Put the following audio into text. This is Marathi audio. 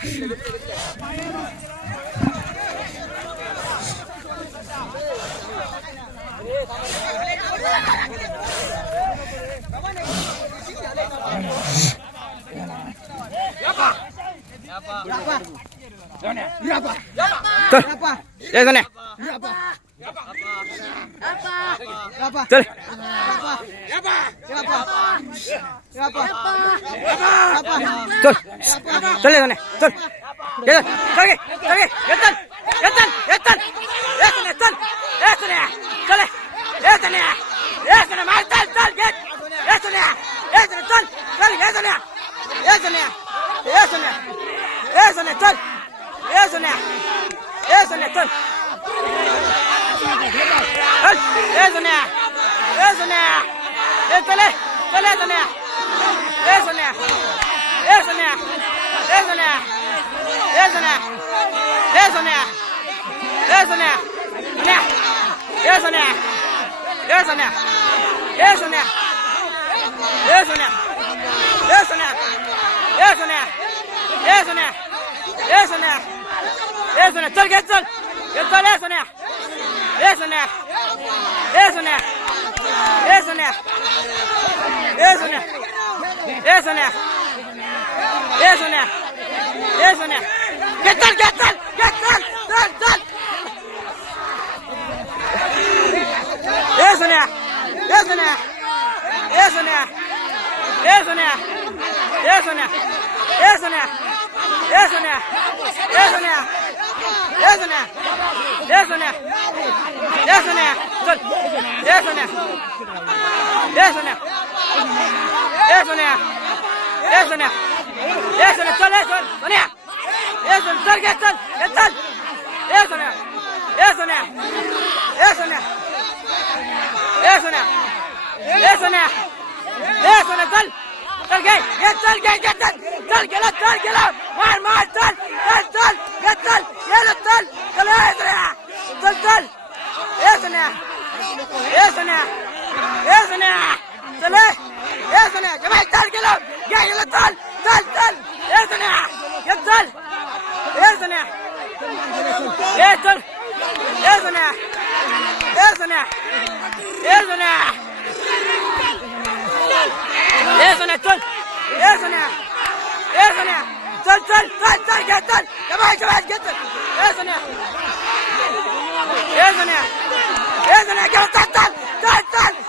ये सोन्या चल चल चल ये सोन्या चल ये चल ये चल ये चल ये चल ये चल ये सोन्या चल ये सोन्या चल ये सोन्या मार चल चल ये सोन्या चल चल ये सोन्या ये सोन्या ये सोन्या ये सोन्या चल ये सोन्या चल चल ये सोन्या ये चले चले सोन्या ये सोन्या ये सोन्या ये सोन्या ये सोन्या ये सोन्या ये सोन्या ये सोन्या ये सोन्या ये सोन्या ये सोन्या ये सोन्या ये सोन्या ये सोन्या ये सोन्या ये सोन्या चल घे चल ये चल ये सोन्या ये सोन्या ये सोन्या ये सोन्या ये सोन्या ये सोन्या ये सोन्या ये सोन्या घे चल चल चल चल ये सोन्या ये सोन्या ये सोन्या ये सोन्या ये सोन्या ये सोन्या ये सोन्या ये सोन्या ये सोन्या ये सोन्या ये सोन्या चल ये सोन्या ये सोन्या ये सोन्या ये सोन्या ये सोन्या चल ये सोन्या ये सोन्या चल घे चल ये चल ये सोन्या ये सोन्या ये सोन्या ये सोन्या ये सोन्या ये सोन्या चल चल घे ये चल घे चल चल गेला मार मार चल चल चल ये चल ये लो चल चल ये सोन्या चल चल ये सोन्या ये सोन्या ये सोन्या चल ये सोन्या जमाई चल गेला चल चल चल ये सोन्या ये चल ये सोन्या ये चल ये सोन्या ये सोन्या ये सोन्या ये सोन्या चल ये सोन्या ये सोन्या चल चल चल चल घे चल जमाई घे चल ये सोन्या ये सोन्या घे चल चल चल चल